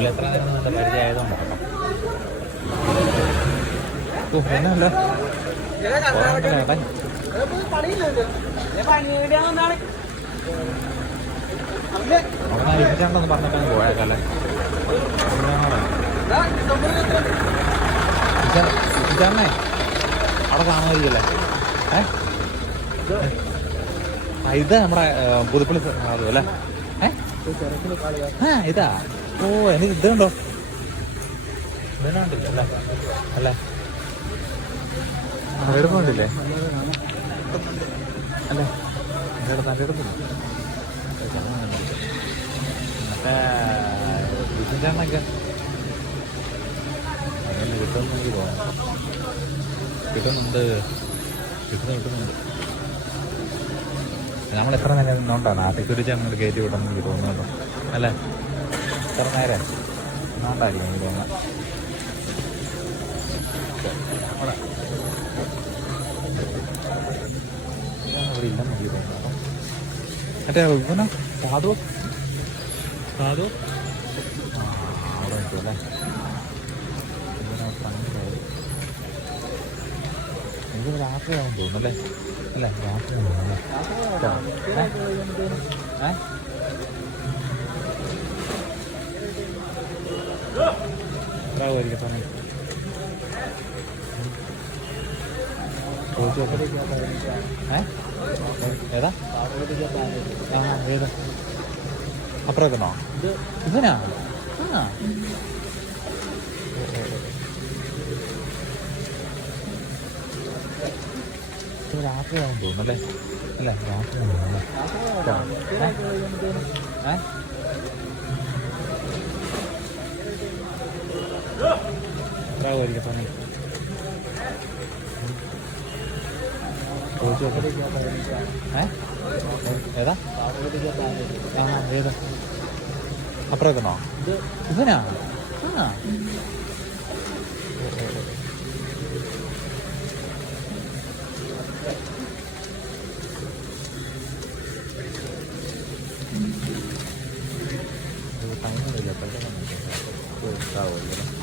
പുള്ളി എത്ര പറഞ്ഞിട്ടാണ് പോയേക്കല്ലേ അവിടെ കാണുമായിരിക്കല്ലേ ഏ? ഇത് നമ്മുടെ പുതുപ്പള്ളി സാധു അല്ലേ? ഏ? ഇതാ. ഓ എനിക്ക് ഇതുണ്ടോ? ഇതിനുണ്ടില്ല അല്ലേ? അല്ലേ? ആ അല്ല? നല്ല എടുത്തില്ല മറ്റേ ബിസിന്റെ അങ്ങനെ കിട്ടുന്നെങ്കിൽ കിട്ടുന്നുണ്ട്. കിട്ടുന്നു കിട്ടുന്നുണ്ട്. നമ്മൾ എത്ര നേരം നിന്നോണ്ടാണ് ആട്ടിക്കുരിച്ച് നമ്മൾ കയറ്റി വിടണം എനിക്ക് തോന്നുന്നുണ്ടോ അല്ലേ? എത്ര നേരം നിന്നോണ്ടായിരിക്കും എനിക്ക് തോന്നുന്നത് അവിടെ. ഇല്ലെന്ന് എനിക്ക് തോന്നുന്നു. കേട്ടോ. മറ്റേ ഇവനോ? സാധു? സാധു? ആ അവിടെ നിൽക്കും അല്ലേ? ഇവനോ ഫ്രണ്ടിലായി എനിക്ക് രാത്രിയാവും തോന്നുന്നല്ലേ അല്ലേ? രാത്രിയാവും തോന്നുന്നല്ലേ ഏ? ഏ? എത്രയാവുമായിരിക്കും സമയം? ഏതാ? ആ ഏതാ? അപ്പുറത്തേക്കണോ ഇവനാ? ആ. രാത്രിയാവും തോന്നുന്നല്ലേ അല്ലേ? ഏ? ഏ? എത്രയാവുമായിരിക്കും സമയം? ഏതാ ആ ഏതാ അപ്പുറത്തേക്കണോ ഇവനാ ആ ടൈമില്ല ഇരുട്ടുമായിരിക്കും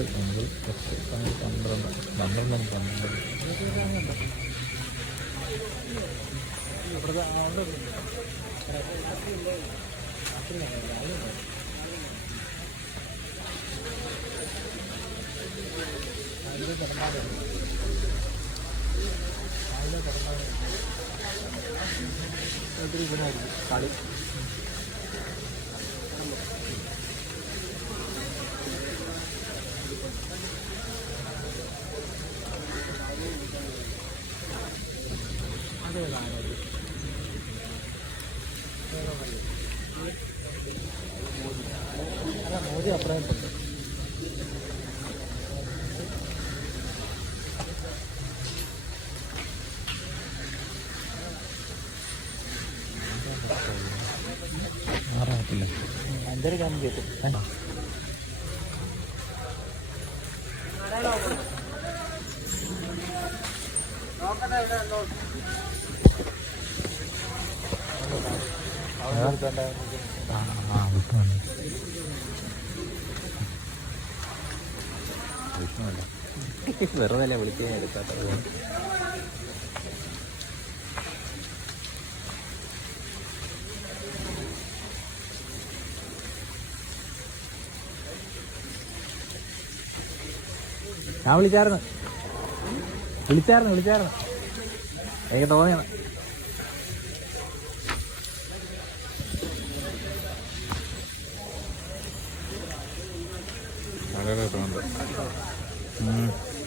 എട്ട് ഒമ്പത് പന്ത്രണ്ട് പന്ത്രണ്ട് പന്ത്രണ്ട്. പന്ത്രണ്ട് കളി മോദി അഭിപ്രായപ്പെട്ടു എന്തൊരു കാര്യം കേട്ടു ആ ആ വിഷ്ണുവല്ല വെറുതെ വിളിക്കാൻ എടുക്കാത്തത്? ഞാൻ വിളിച്ചായിരുന്നു. വിളിച്ചായിരുന്നു വിളിച്ചായിരുന്നു. എനിക്ക് തോന്നിയത്. വളരെ തോന്നുന്നുണ്ട് 嗯。